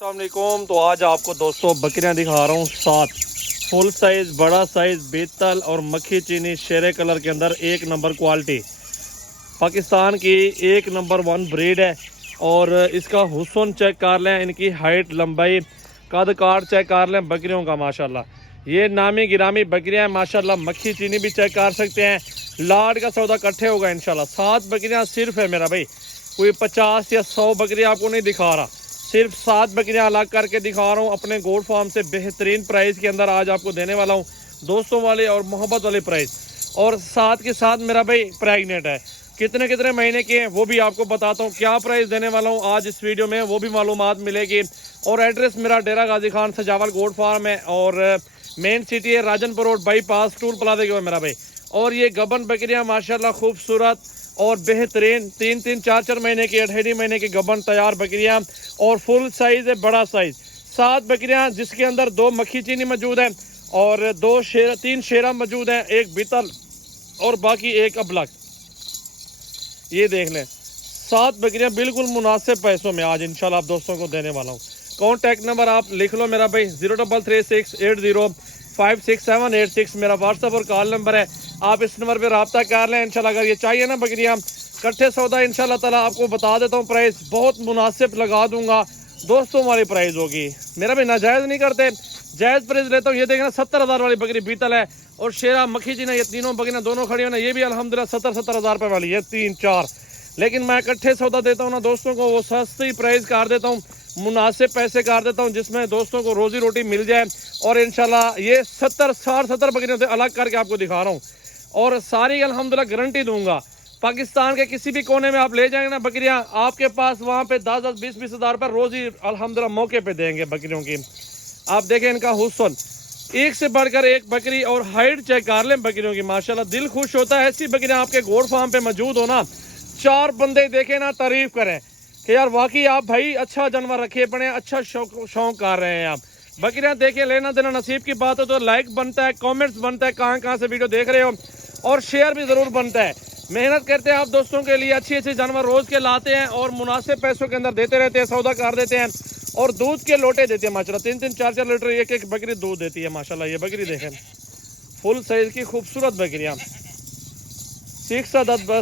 अस्सलाम वालेकुम। तो आज आपको दोस्तों बकरियां दिखा रहा हूँ 7 फुल साइज, बड़ा साइज, बेतल और मक्खी चीनी शेरे कलर के अंदर एक नंबर क्वालिटी पाकिस्तान की एक नंबर 1 ब्रीड है। और इसका हुस्न चेक कर लें, इनकी हाइट, लंबाई, कद काट चेक कर लें बकरियों का। माशाल्लाह ये नामी गिरामी बकरियां हैं माशाल्लाह। मक्खी चीनी भी चेक कर सकते हैं। लाड का सौदा इकट्ठे होगा इंशाल्लाह। 7 बकरियां सिर्फ है मेरा भाई, कोई 50 या 100 बकरियां आपको नहीं दिखा रहा, सिर्फ 7 बकरियां अलग करके दिखा रहा हूँ अपने गोट फार्म से। बेहतरीन प्राइस के अंदर आज आपको देने वाला हूँ, दोस्तों वाले और मोहब्बत वाले प्राइस। और साथ के साथ मेरा भाई प्रेग्नेंट है, कितने कितने महीने के हैं वो भी आपको बताता हूँ। क्या प्राइस देने वाला हूँ आज इस वीडियो में वो भी मालूमात मिलेगी। और एड्रेस मेरा डेरा गाजी खान सजावल गोट फार्म है और मेन सिटी है Rajanpur road bypass toll plaza के मेरा भाई। और ये गबन बकरियाँ माशाल्लाह खूबसूरत और बेहतरीन 3-3, 4-4 महीने की, 8 महीने की गबन तैयार बकरियां और फुल साइज है, बड़ा साइज। 7 बकरियां जिसके अंदर 2 मक्खी चीनी मौजूद है और 3 शेरा मौजूद है, एक बीतल और बाकी एक अबलग। ये देख लें 7 बकरियां बिल्कुल मुनासिब पैसों में आज इंशाल्लाह आप दोस्तों को देने वाला हूँ। कॉन्टैक्ट नंबर आप लिख लो मेरा भाई 033680568786 मेरा व्हाट्सअप और कॉल नंबर है। आप इस नंबर पे रब्ता कर लें इंशाल्लाह। अगर ये चाहिए ना बकरियां इकट्ठे सौदा इंशाल्लाह ताला आपको बता देता हूँ, प्राइस बहुत मुनासिब लगा दूंगा, दोस्तों वाली प्राइस होगी मेरा भी। नाजायज़ नहीं करते, जायज़ प्राइस लेता हूँ। ये देखना 70,000 वाली बकरी बीतल है और शेरा मक्खी जी ने, ये तीनों बकरियां दोनों खड़ी हो ना, ये भी अल्हम्दुलिल्लाह 70,000 रुपये वाली है, 3-4। लेकिन मैं इकट्ठे सौदा देता हूँ ना दोस्तों को, वो सस्ती प्राइस कर देता हूँ, मुनासिब पैसे कर देता हूँ, जिसमें दोस्तों को रोजी रोटी मिल जाए। और इंशाल्लाह ये 70 बकरियों से अलग करके आपको दिखा रहा हूँ और सारी अल्हम्दुलिल्लाह गारंटी दूंगा। पाकिस्तान के किसी भी कोने में आप ले जाएंगे ना बकरियां, आपके पास वहां पे 10-10, 20-20 हज़ार रुपये रोज ही अल्हम्दुलिल्लाह मौके पे देंगे बकरियों की। आप देखें इनका हुस्न, एक से बढ़कर एक बकरी, और हाइट चेक कर लें बकरियों की माशाल्लाह। दिल खुश होता है ऐसी बकरियां आपके गोट फार्म पे मौजूद हो ना, 4 बंदे देखे ना तारीफ करें कि यार वाकई आप भाई अच्छा जानवर रखे पड़े, अच्छा शौक कर रहे हैं आप। बकरियां देखे, लेना देना नसीब की बात हो तो लाइक बनता है, कमेंट्स बनता है, कहाँ से वीडियो देख रहे हो, और शेयर भी जरूर बनता है। मेहनत करते हैं आप दोस्तों के लिए, अच्छे अच्छे जानवर रोज के लाते हैं और मुनासिब पैसों के अंदर देते रहते हैं, सौदा कर देते हैं और दूध के लोटे देते हैं माशाल्लाह। 3-3, 4-4 लीटर एक बकरी दूध देती है माशाल्लाह। ये बकरी देखें, फुल साइज की खूबसूरत बकरियां,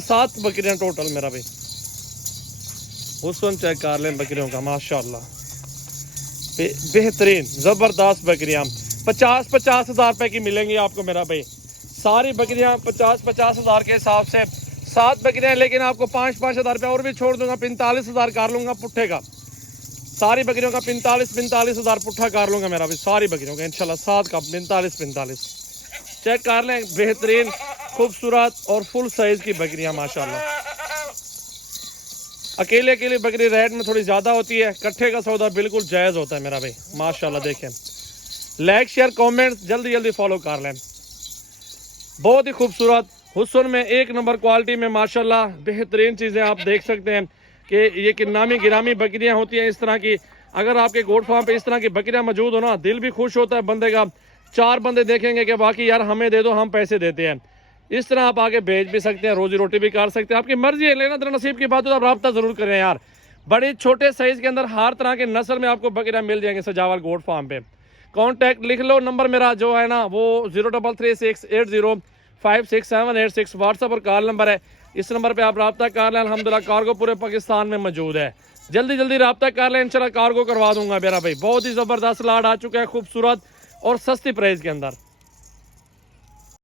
7 बकरियां टोटल मेरा भाई। हुस्न चेक कर लें बकरियों का माशाल्लाह, बेहतरीन जबरदस्त बकरियां। 50-50 हज़ार रुपए की मिलेंगी आपको मेरा भाई। सारी बकरियां 50-50 हज़ार के हिसाब से 7 बकरियां, लेकिन आपको 5-5 हज़ार रुपये और भी छोड़ दूंगा, 45 हज़ार कर लूंगा पुट्ठे का। सारी बकरियों का 45 हज़ार पुट्ठा कर लूंगा मेरा भाई, सारी बकरियों का इंशाल्लाह। 7 का 45 चेक कर लें, बेहतरीन खूबसूरत और फुल साइज की बकरियां माशाल्लाह। अकेले बकरी रेट में थोड़ी ज़्यादा होती है, इकट्ठे का सौदा बिल्कुल जायज़ होता है मेरा भाई माशाल्लाह। देखें, लाइक शेयर कमेंट जल्दी फॉलो कर लें। बहुत ही खूबसूरत हुस्न में एक नंबर क्वालिटी में माशाल्लाह बेहतरीन चीज़ें आप देख सकते हैं कि ये कि नामी गिरामी बकरियां होती हैं इस तरह की। अगर आपके गोट फार्म पे इस तरह की बकरियां मौजूद हो ना, दिल भी खुश होता है बंदे का। 4 बंदे देखेंगे कि बाकी यार हमें दे दो, हम पैसे देते हैं। इस तरह आप आगे बेच भी सकते हैं, रोजी रोटी भी कर सकते हैं, आपकी मर्जी है। लेना देना नसीब की बात हो तो आप रब्ता जरूर करें यार। बड़े छोटे साइज के अंदर हर तरह के नस्ल में आपको बकरियां मिल जाएंगे सजावल गोट फार्म पे। कॉन्टैक्ट लिख लो, नंबर मेरा जो है ना वो 033680568786 व्हाट्सअप और कॉल नंबर है। इस नंबर पे आप रब्ता कर लें। अल्हम्दुलिल्लाह कार्गो पूरे पाकिस्तान में मौजूद है, जल्दी रब्ता कर लें, इंशाल्लाह कार्गो करवा दूंगा मेरा भाई। बहुत ही ज़बरदस्त लाड आ चुका है, खूबसूरत और सस्ती प्राइस के अंदर।